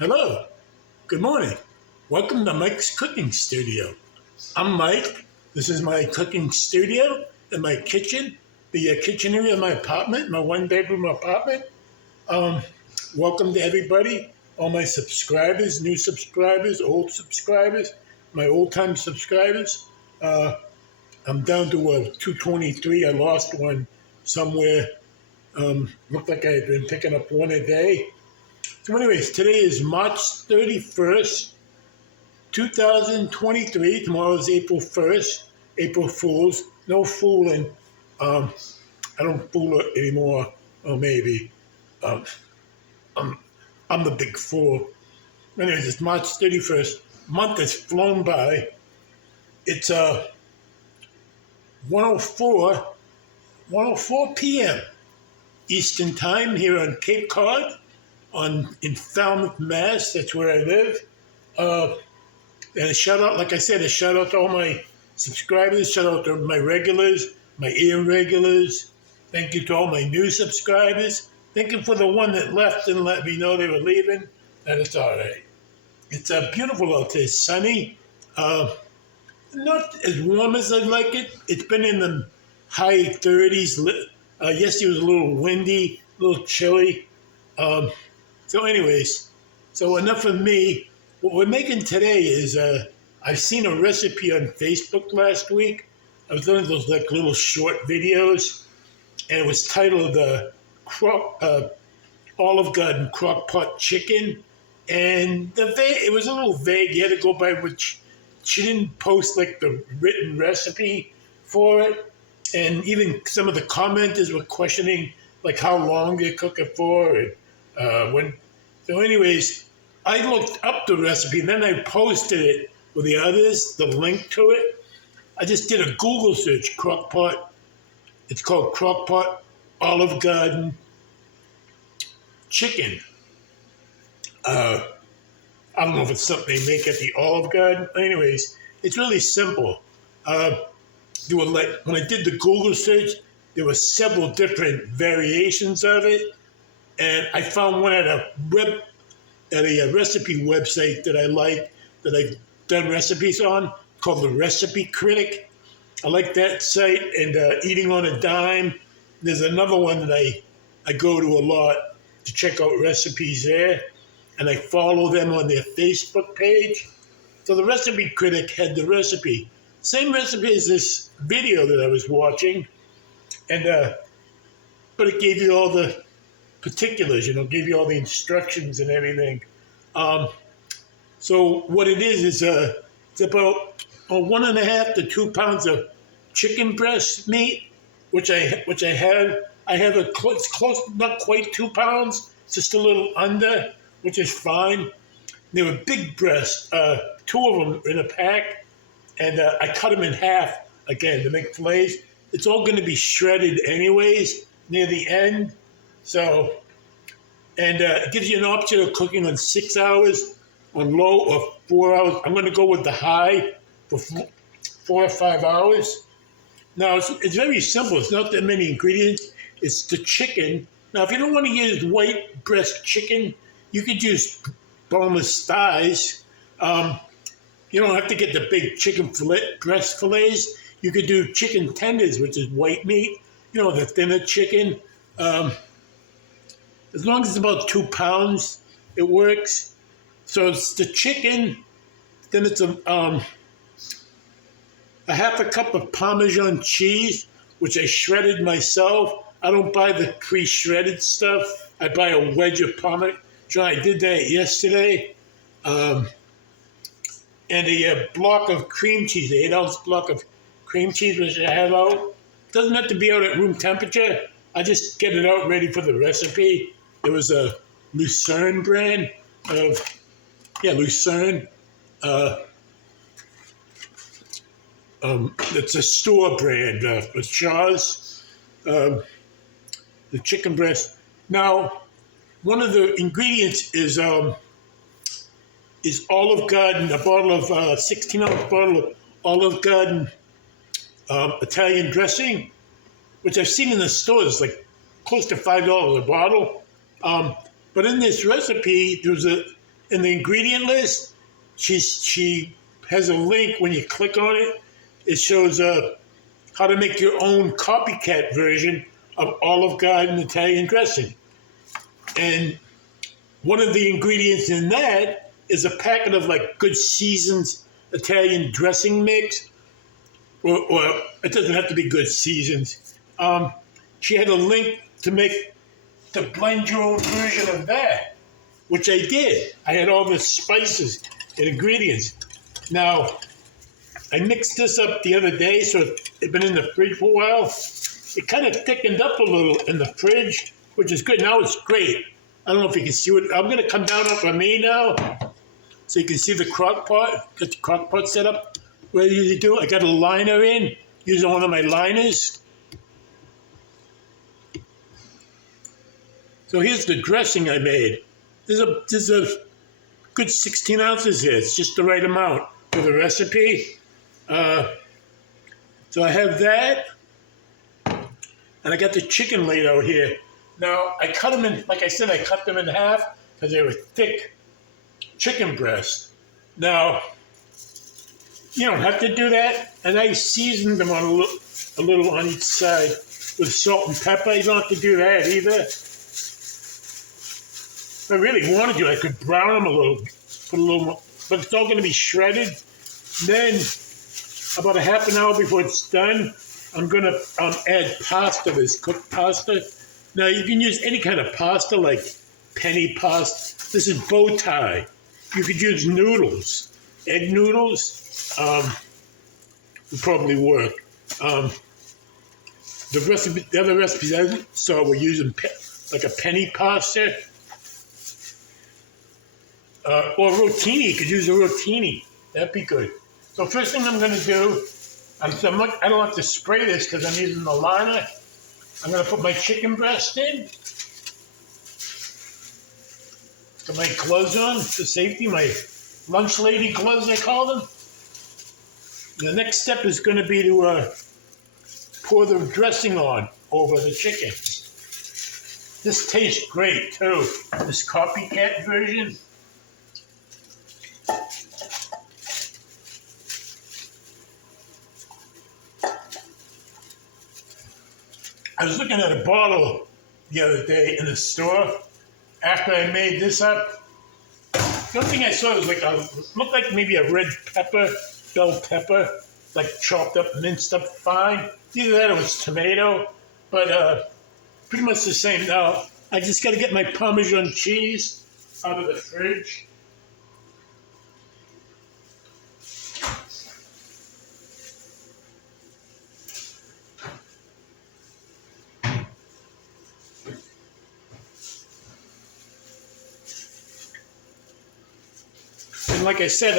Hello, good morning. Welcome to Mike's Cooking Studio. I'm Mike. This is my cooking studio in my kitchen, the kitchen area of my apartment, my one-bedroom apartment. Um, Welcome to everybody, all my subscribers, new subscribers, old subscribers, my old-time subscribers. Uh, I'm down to 223. I lost one somewhere. Looked like I had been picking up one a day. So anyways, today is March 31st, 2023. Tomorrow is April 1st, April Fools. No fooling. Um, I don't fool anymore. Or maybe. Um, I'm, I'm the big fool. Anyways, it's March 31st. Month has flown by. It's 104, 104 p.m. Eastern Time here on Cape Cod, in Falmouth, Mass. That's where I live. And a shout out, like I said, a shout out to all my subscribers. Shout out to my regulars, my irregulars. Thank you to all my new subscribers. Thank you for the one that left and let me know they were leaving. And it's all right. It's beautiful out there. It's sunny. Not as warm as I'd like it. It's been in the high 30s. Yesterday was a little windy, a little chilly. So anyways, so enough of me. What we're making today is, I've seen a recipe on Facebook last week. I was doing those like little short videos, and it was titled Olive Garden Crockpot Chicken. And it was a little vague. You had to go by which, she didn't post like the written recipe for it. And even some of the commenters were questioning like how long they cook it for and when. So anyways, I looked up the recipe and then I posted it with the others, the link to it. I just did a Google search, Crockpot. It's called Crockpot Olive Garden Chicken. I don't know if it's something they make at the Olive Garden. Anyways, it's really simple. When I did the Google search, there were several different variations of it. And I found one at a recipe website that I like, that I've done recipes on, called The Recipe Critic. I like that site, and Eating on a Dime. There's another one that I go to a lot to check out recipes there, and I follow them on their Facebook page. So The Recipe Critic had the recipe. Same recipe as this video that I was watching, and but it gave you all the particulars, gave you all the instructions and everything. So what it is it's about 1.5 to 2 pounds of chicken breast meat, which I have. I have it's close, not quite 2 pounds, just a little under, which is fine. They were big breasts, 2 of them in a pack, and I cut them in half again to make fillets. It's all going to be shredded anyways near the end. So, and it gives you an option of cooking on 6 hours, on low, or 4 hours. I'm going to go with the high for 4 or 5 hours. Now, it's very simple. It's not that many ingredients. It's the chicken. Now, if you don't want to use white breast chicken, you could use boneless thighs. You don't have to get the big chicken breast fillets. You could do chicken tenders, which is white meat, the thinner chicken. As long as it's about 2 pounds, it works. So it's the chicken, then it's a half a cup of Parmesan cheese, which I shredded myself. I don't buy the pre-shredded stuff. I buy a wedge of Parmesan. I did that yesterday. And a block of cream cheese, an 8-ounce block of cream cheese, which I have out. Doesn't have to be out at room temperature. I just get it out ready for the recipe. It was a Lucerne brand of, Lucerne. It's a store brand with Shaw's, the chicken breast. Now, one of the ingredients is Olive Garden, a bottle of 16-ounce bottle of Olive Garden Italian dressing, which I've seen in the stores, like close to $5 a bottle. But in this recipe, in the ingredient list, she has a link. When you click on it, it shows how to make your own copycat version of Olive Garden Italian dressing. And one of the ingredients in that is a packet of like good seasons Italian dressing mix, or it doesn't have to be good seasons. She had a link to blend your own version of that, which I did. I had all the spices and ingredients. Now, I mixed this up the other day, so it's been in the fridge for a while. It kind of thickened up a little in the fridge, which is good. Now it's great. I don't know if you can see it. I'm going to come down up on me now so you can see the crock pot. Got the crock pot set up ready to do. I got a liner in, using one of my liners. So here's the dressing I made. There's a good 16 ounces here. It's just the right amount for the recipe. So I have that, and I got the chicken laid out here. Now, I cut them in, like I said, I cut them in half because they were thick chicken breasts. Now, you don't have to do that, and I seasoned them on a little on each side with salt and pepper. You don't have to do that either. If I really wanted to, I could brown them a little, put a little more, but it's all going to be shredded. Then, about a half an hour before it's done, I'm going to add pasta, this cooked pasta. Now, you can use any kind of pasta, like penny pasta. This is bowtie. You could use noodles. Egg noodles would probably work. The other recipes I saw were using like a penny pasta. Or rotini. You could use a rotini. That'd be good. So first thing I'm going to do, I don't have to spray this because I'm using the liner. I'm going to put my chicken breast in. Put my gloves on for safety, my lunch lady gloves, I call them. The next step is going to be to pour the dressing on over the chicken. This tastes great too, this copycat version. I was looking at a bottle the other day in the store after I made this up. The only thing I saw was looked like maybe a red pepper, bell pepper, like chopped up, minced up fine. Either that or it was tomato, but pretty much the same. Now, I just got to get my Parmesan cheese out of the fridge. And like I said,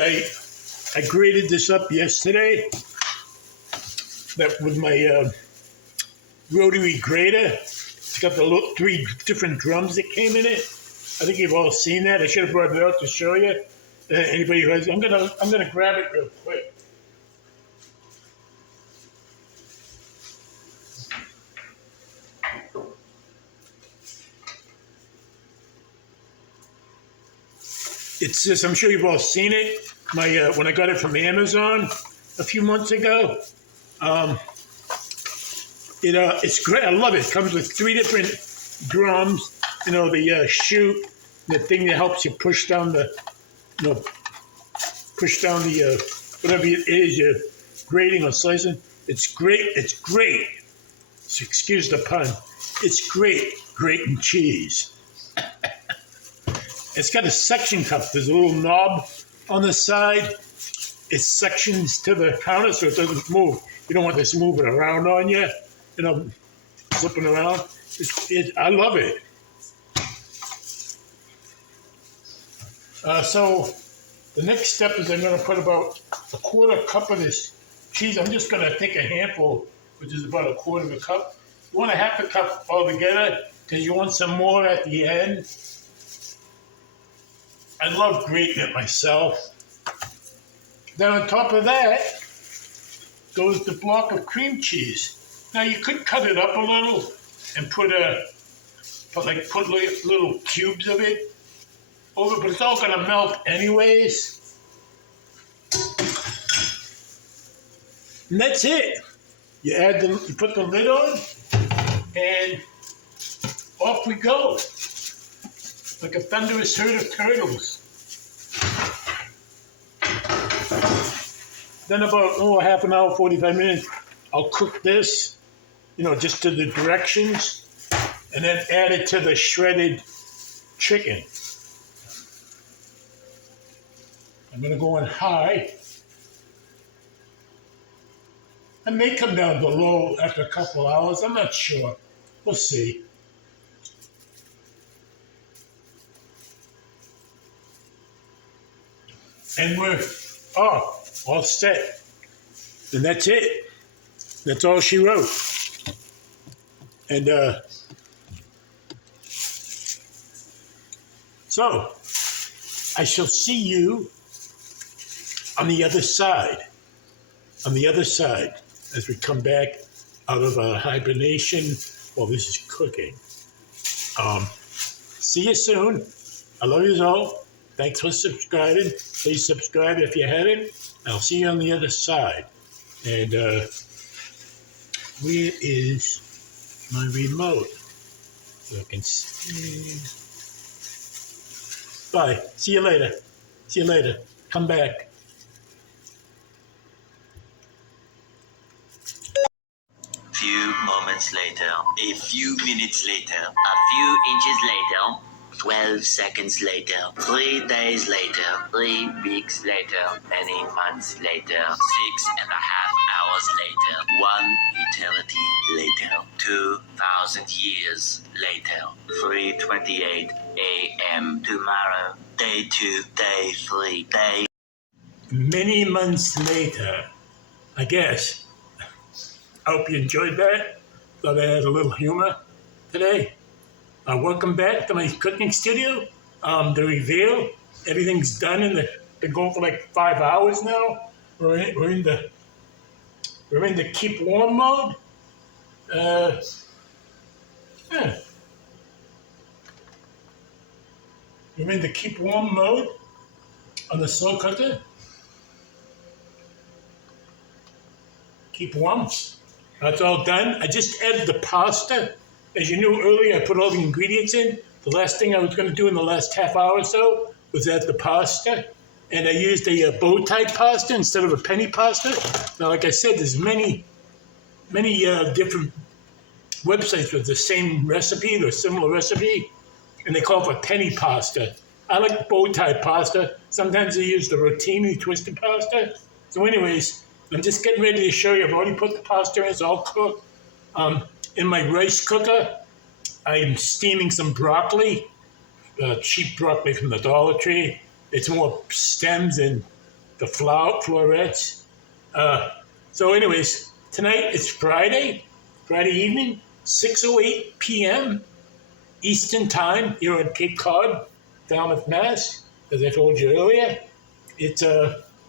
I grated this up yesterday with my rotary grater. It's got the 3 different drums that came in it. I think you've all seen that. I should have brought it out to show you. Anybody who has, I'm gonna grab it real quick. It's just, I'm sure you've all seen it. When I got it from Amazon a few months ago. It's great. I love it. It comes with 3 different drums. You know, the chute, the thing that helps you push down the whatever it is you're grating or slicing. It's great. It's great. So excuse the pun. It's great grating cheese. It's got a suction cup. There's a little knob on the side. It sections to the counter so it doesn't move. You don't want this moving around on you, flipping around. I love it. So the next step is I'm going to put about a 1/4 cup of this cheese. I'm just going to take a handful, which is about a 1/4 cup. You want a 1/2 cup altogether because you want some more at the end. I love grating it myself. Then on top of that goes the block of cream cheese. Now you could cut it up a little and put little cubes of it over, but it's all gonna melt anyways. And that's it. You put the lid on, and off we go. Like a thunderous herd of turtles. Then about half an hour, 45 minutes, I'll cook this, just to the directions, and then add it to the shredded chicken. I'm gonna go on high. I may come down to low after a couple hours. I'm not sure. We'll see. And we're all set. And that's it. That's all she wrote. And so I shall see you on the other side. On the other side, as we come back out of hibernation while this is cooking. See you soon. I love you all. Thanks for subscribing. Please subscribe if you haven't. I'll see you on the other side. And where is my remote? So I can see. Bye. See you later. See you later. Come back. Few moments later, a few minutes later, a few inches later, 12 seconds later, 3 days later, 3 weeks later, many months later, 6.5 hours later, 1 eternity later, 2,000 years later, 3:28 a.m. tomorrow, day 2, day 3, day. Many months later, I guess. I hope you enjoyed that. Thought I had a little humor today. Welcome back to my cooking studio. The reveal, everything's done been going for like 5 hours now. We're in the keep warm mode. We're in the keep warm mode on the slow cooker. Keep warm. That's all done. I just added the pasta. As you knew earlier, I put all the ingredients in. The last thing I was going to do in the last half hour or so was add the pasta. And I used a bowtie pasta instead of a penny pasta. Now, like I said, there's many different websites with the same recipe or similar recipe, and they call it a penny pasta. I like bowtie pasta. Sometimes they use the rotini twisted pasta. So anyways, I'm just getting ready to show you. I've already put the pasta in. It's all cooked. In my rice cooker, I am steaming some broccoli, cheap broccoli from the Dollar Tree. It's more stems than the florets. So anyways, tonight it's Friday evening, 6:08 p.m. Eastern Time here at Cape Cod, Falmouth, Mass. As I told you earlier, it's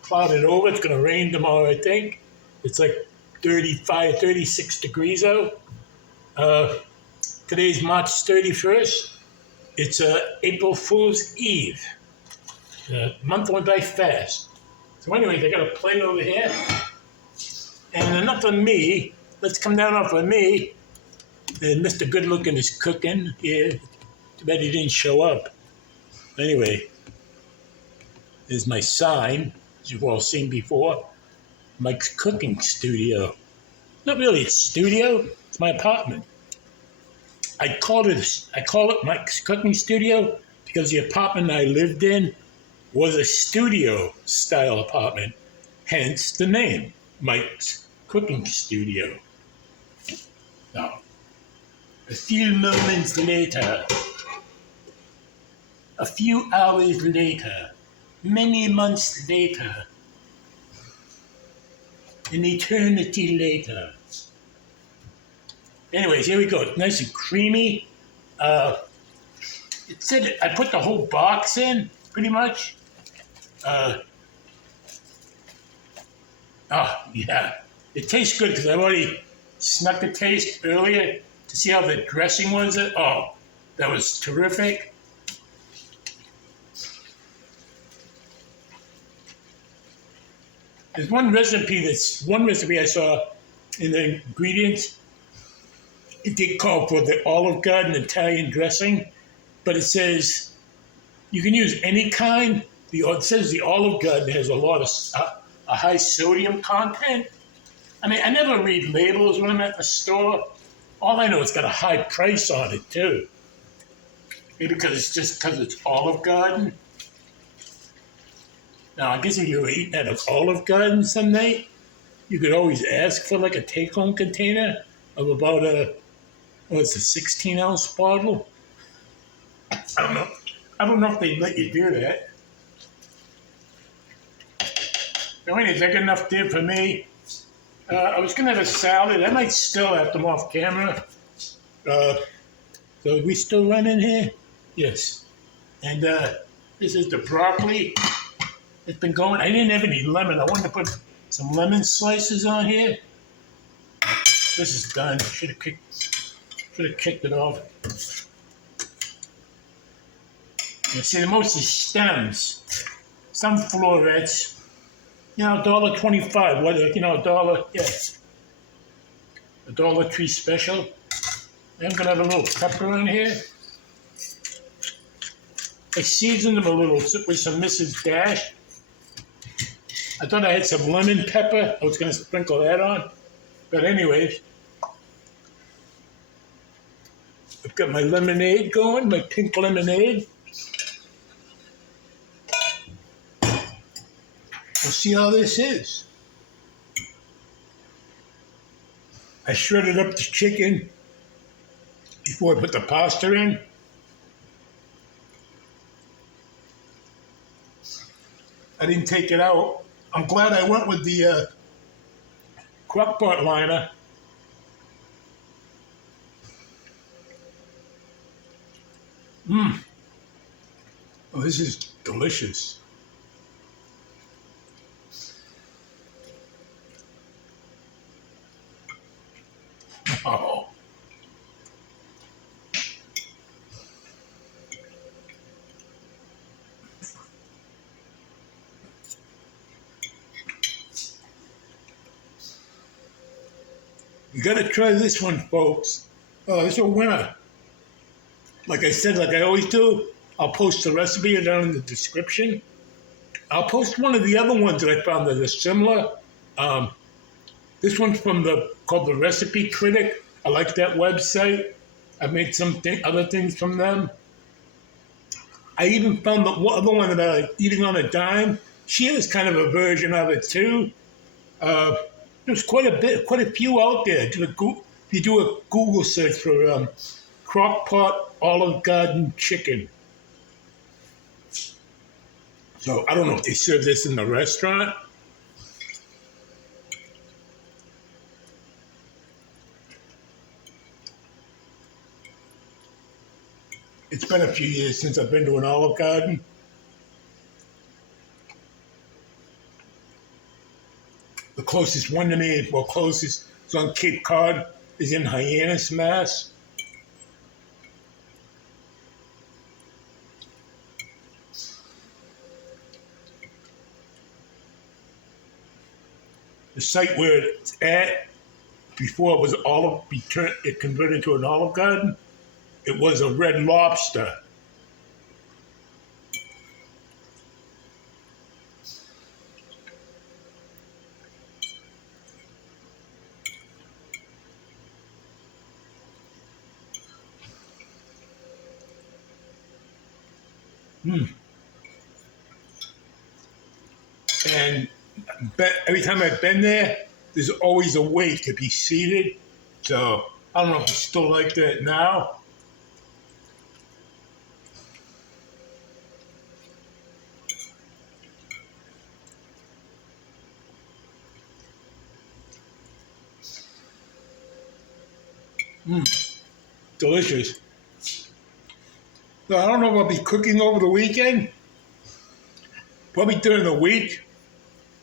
clouded over. It's going to rain tomorrow, I think. It's like 35, 36 degrees out. Today's March 31st. It's April Fool's Eve. The month went by fast. So anyways, I got a plate over here. And enough of me. Let's come down off of me. And Mr. Good Looking is cooking here. Too bad he didn't show up. Anyway, there's my sign, as you've all seen before. Mike's cooking studio. Not really a studio, it's my apartment. I call it Mike's cooking studio because the apartment I lived in was a studio style apartment, hence the name, Mike's cooking studio. Now, a few moments later, a few hours later, many months later, an eternity later. Anyways, here we go. It's nice and creamy. It said I put the whole box in, pretty much. Yeah. It tastes good because I've already snuck a taste earlier to see how the dressing was. Oh, that was terrific. There's one recipe I saw in the ingredients. It did call for the Olive Garden Italian dressing, but it says you can use any kind. It says the Olive Garden has a high sodium content. I mean, I never read labels when I'm at the store. All I know is it's got a high price on it too. Maybe because it's Olive Garden. Now, I guess if you were eating at an Olive Garden some night, you could always ask for like a take-home container of about a 16-ounce bottle. I don't know. I don't know if they'd let you do that. So anyways, I got enough there for me. I was going to have a salad. I might still have them off camera. So are we still running here? Yes. And this is the broccoli. It's been going. I didn't have any lemon. I wanted to put some lemon slices on here. This is done. Should have kicked it off. You see, most is stems. Some florets. $1.25. What? $1. Yeah. A Dollar Tree special. I'm gonna have a little pepper on here. I seasoned them a little with some Mrs. Dash. I thought I had some lemon pepper. I was gonna sprinkle that on. But anyways, I've got my lemonade going, my pink lemonade. We'll see how this is. I shredded up the chicken before I put the pasta in. I didn't take it out. I'm glad I went with the Crockpot liner. Oh, this is delicious. Oh. You gotta try this one, folks. Oh, it's a winner. Like I said, like I always do, I'll post the recipe down in the description. I'll post one of the other ones that I found that are similar. This one's called the Recipe Critic. I like that website. I made other things from them. I even found the other one that I like, Eating on a Dime. She has kind of a version of it too. There's quite a few out there. If you do a Google search for Crockpot Olive Garden chicken. So I don't know if they serve this in the restaurant. It's been a few years since I've been to an Olive Garden. The closest one to me, closest, is on Cape Cod, is in Hyannis, Mass. The site where it's at, before it was it converted to an Olive Garden, it was a Red Lobster. And every time I've been there, there's always a wait to be seated. So I don't know if it's still like that now. Delicious. So I don't know if I'll be cooking over the weekend. Probably during the week.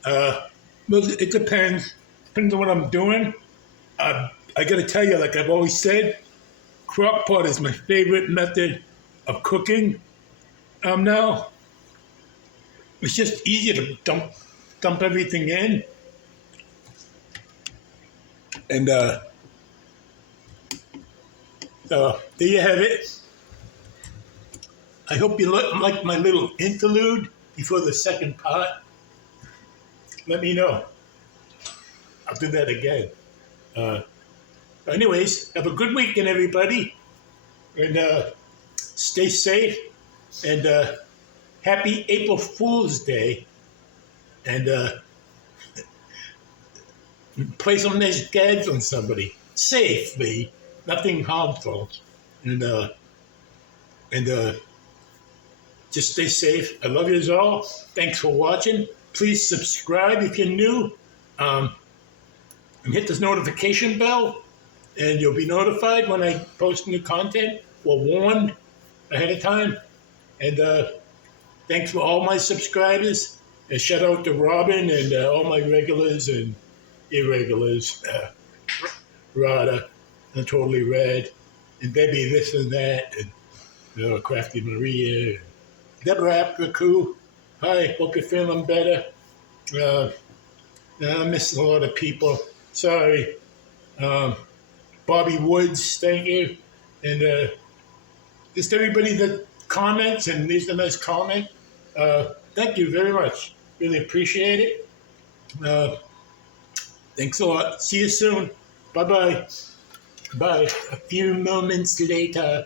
It depends. Depends on what I'm doing. I got to tell you, like I've always said, Crockpot is my favorite method of cooking. Now, it's just easier to dump dump everything in. And so there you have it. I hope you like my little interlude before the second part. Let me know. I'll do that again. Anyways, have a good weekend, everybody. And stay safe. And happy April Fool's Day. And play some nice gags on somebody. Safely. Nothing harmful. And just stay safe. I love you all. Thanks for watching. Please subscribe if you're new. And hit this notification bell. And you'll be notified when I post new content. Or warned ahead of time. And thanks for all my subscribers. And shout out to Robin and all my regulars and irregulars. Rada, and Totally Red. And Debbie this and that. And Crafty Maria. Deborah Apraku. Hi, hope you're feeling better. I'm missing a lot of people. Sorry. Bobby Woods, thank you. And just everybody that comments and leaves a nice comment. Thank you very much. Really appreciate it. Thanks a lot. See you soon. Bye-bye. Bye. A few moments later.